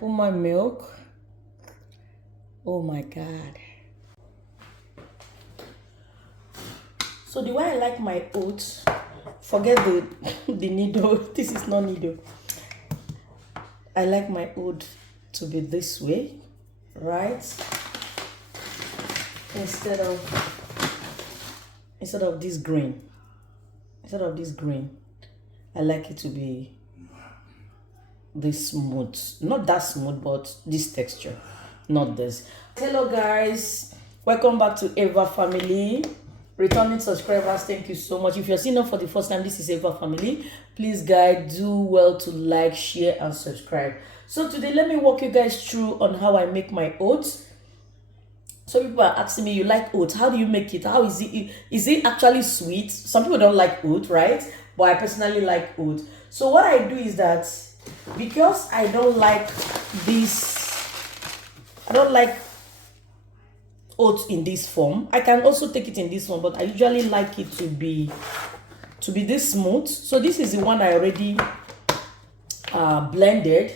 put my milk. Oh my God. So the way I like my oats, forget the the needle. This is not needle. I like my oat to be this way, right? Instead of this green. Instead of this green, I like it to be this smooth. Not that smooth, but this texture. Not this. Hello guys. Welcome back to Eva Family. Returning subscribers, thank you so much. If you're seeing us for the first time, this is Eva Family. Please guys, do well to like, share and subscribe. So today let me walk you guys through on how I make my oats. Some people are asking me, you like oats, how do you make it? How is it? Is it actually sweet? Some people don't like oat, right? But I personally like oat. So what I do is that, because I don't like oats in this form, I can also take it in this one, but I usually like it to be this smooth. So this is the one I already blended.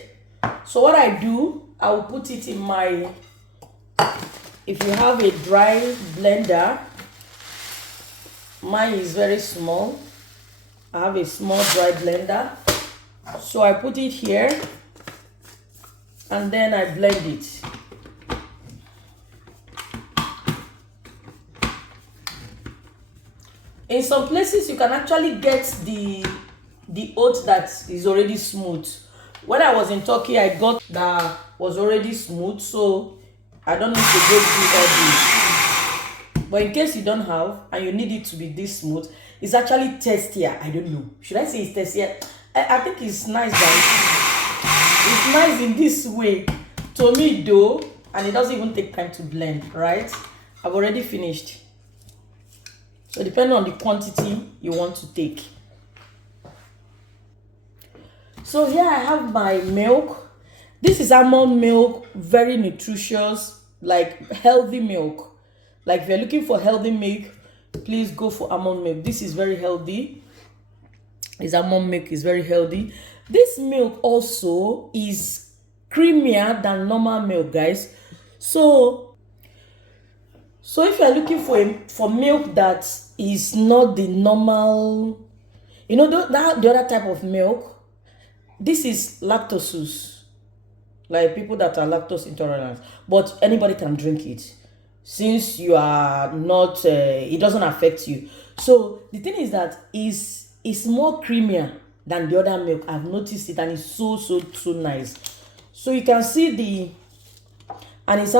So what I do, I will put it in my, if you have a dry blender, mine is very small. I have a small dry blender. So I put it here and then I blend it. In some places you can actually get the oat that is already smooth. When I was in Turkey, I got that was already smooth, so I don't need to go through all this. But in case you don't have and you need it to be this smooth, it's actually tastier. I don't know. Should I say it's tastier? I think it's nice, guys. It's nice in this way. To me though, and it doesn't even take time to blend, right? I've already finished. So depending on the quantity you want to take. So here I have my milk. This is almond milk, very nutritious, like healthy milk. Like if you're looking for healthy milk, please go for almond milk. This is very healthy. This almond milk is very healthy. This milk also is creamier than normal milk, guys. So if you're looking for milk that is not the normal, you know, the other type of milk, this is lactose, like people that are lactose intolerant, but anybody can drink it since you are not, it doesn't affect you. So the thing is that it's more creamier than the other milk. I've noticed it, and it's so nice. So you can see and it's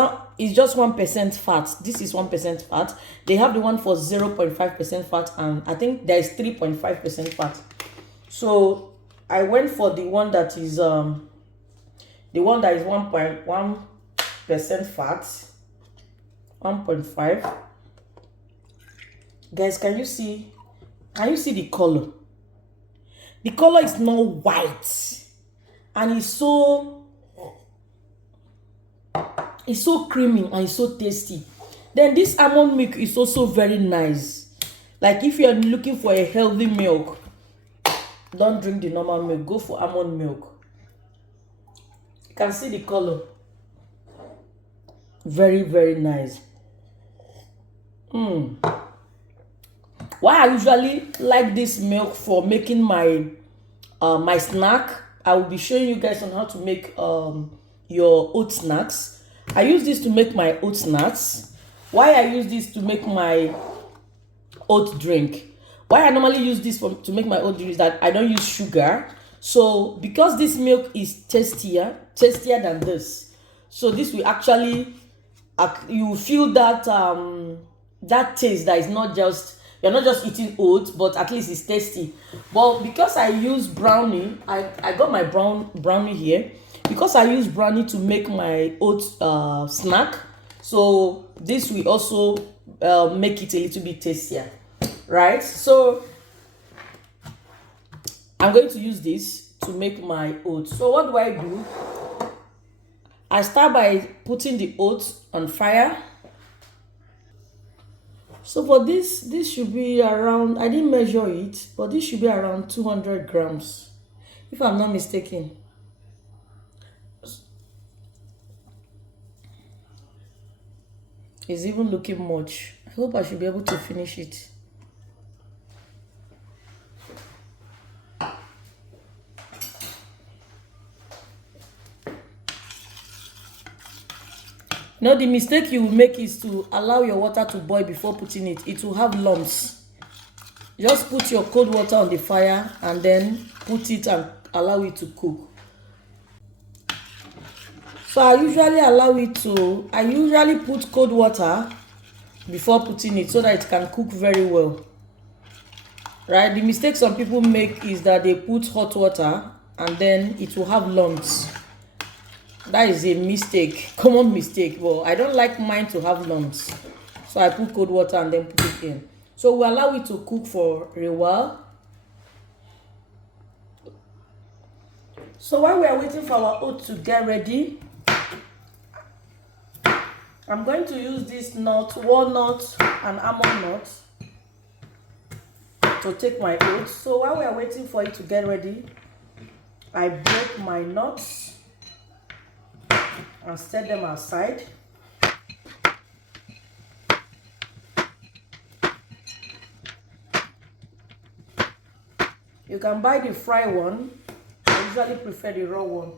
just 1% fat. This is 1% fat. They have the one for 0.5% fat, and I think there is 3.5% fat. So I went for the one that is 1.1% fat, 1.5. Guys, can you see the color? The color is not white, and it's so creamy and it's so tasty. Then this almond milk is also very nice. Like if you are looking for a healthy milk, don't drink the normal milk, go for almond milk. You can see the color. Very nice. Why I usually like this milk for making my my snack, I will be showing you guys on how to make your oat snacks. I use this to make my oat snacks. Why I use this to make my oat drink. Why I normally use this to make my oat drink is that I don't use sugar. So because this milk is tastier than this, so this will actually, you feel that that taste that is not just, you're not just eating oats, but at least it's tasty. But because I use brownie, I got my brownie here. Because I use brownie to make my oat snack, so this will also make it a little bit tastier, right? So I'm going to use this to make my oats. So what do? I start by putting the oats on fire. So for this should be around, I didn't measure it, but this should be around 200 grams, if I'm not mistaken. It's even looking much. I hope I should be able to finish it. No, the mistake you will make is to allow your water to boil before putting it. It will have lumps. Just put your cold water on the fire and then put it and allow it to cook. So I usually put cold water before putting it so that it can cook very well. Right? The mistake some people make is that they put hot water and then it will have lumps. That is a mistake, common mistake, but I don't like mine to have lumps. So I put cold water and then put it in. So we allow it to cook for a while. So while we are waiting for our oats to get ready, I'm going to use this nut, walnut and almond nut, to take my oats. So while we are waiting for it to get ready, I break my nuts and set them aside. You can buy the fried one. I usually prefer the raw one.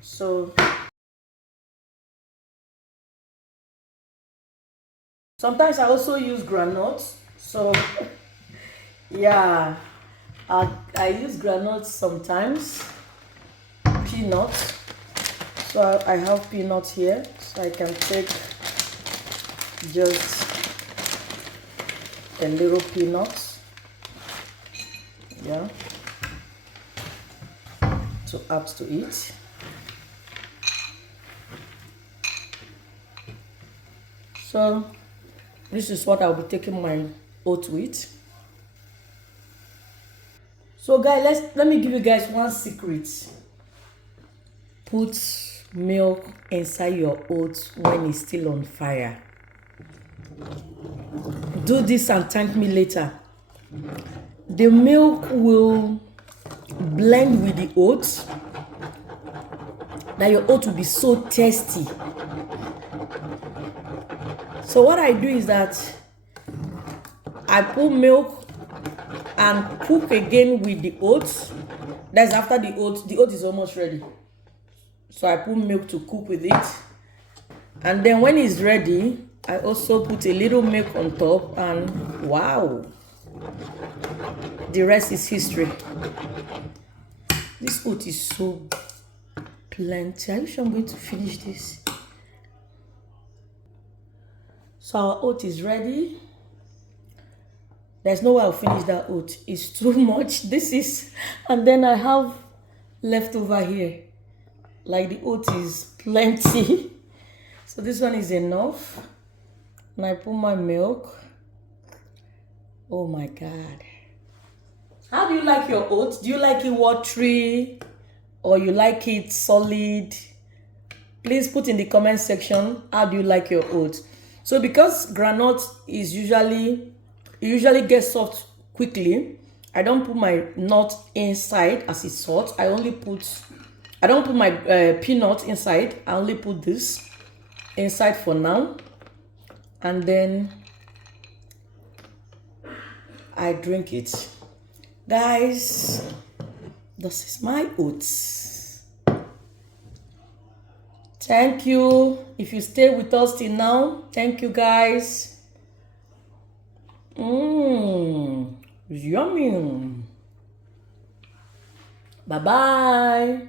So sometimes I also use granules. So yeah, I use granules sometimes. Peanuts. So I have peanuts here, so I can take just a little peanuts, yeah, to add to it. So this is what I'll be taking my oat with. So guys, let me give you guys one secret. Put milk inside your oats when it's still on fire. Do this and thank me later. The milk will blend with the oats, that your oat will be so tasty. So what I do is that I put milk and cook again with the oats. That's after the oat is almost ready. So I put milk to cook with it. And then when it's ready, I also put a little milk on top, and wow, the rest is history. This oat is so plenty. Are you sure I'm going to finish this? So our oat is ready. There's no way I'll finish that oat. It's too much. This is, and then I have leftover here. Like the oat is plenty. So this one is enough. And I put my milk. Oh my God. How do you like your oats? Do you like it watery or you like it solid? Please put in the comment section, how do you like your oats? So because granite is usually gets soft quickly, I don't put my nut inside as it's soft. I don't put my peanut inside. I only put this inside for now, and then I drink it. Guys, this is my oats. Thank you. If you stay with us till now, thank you guys. Yummy. Bye bye.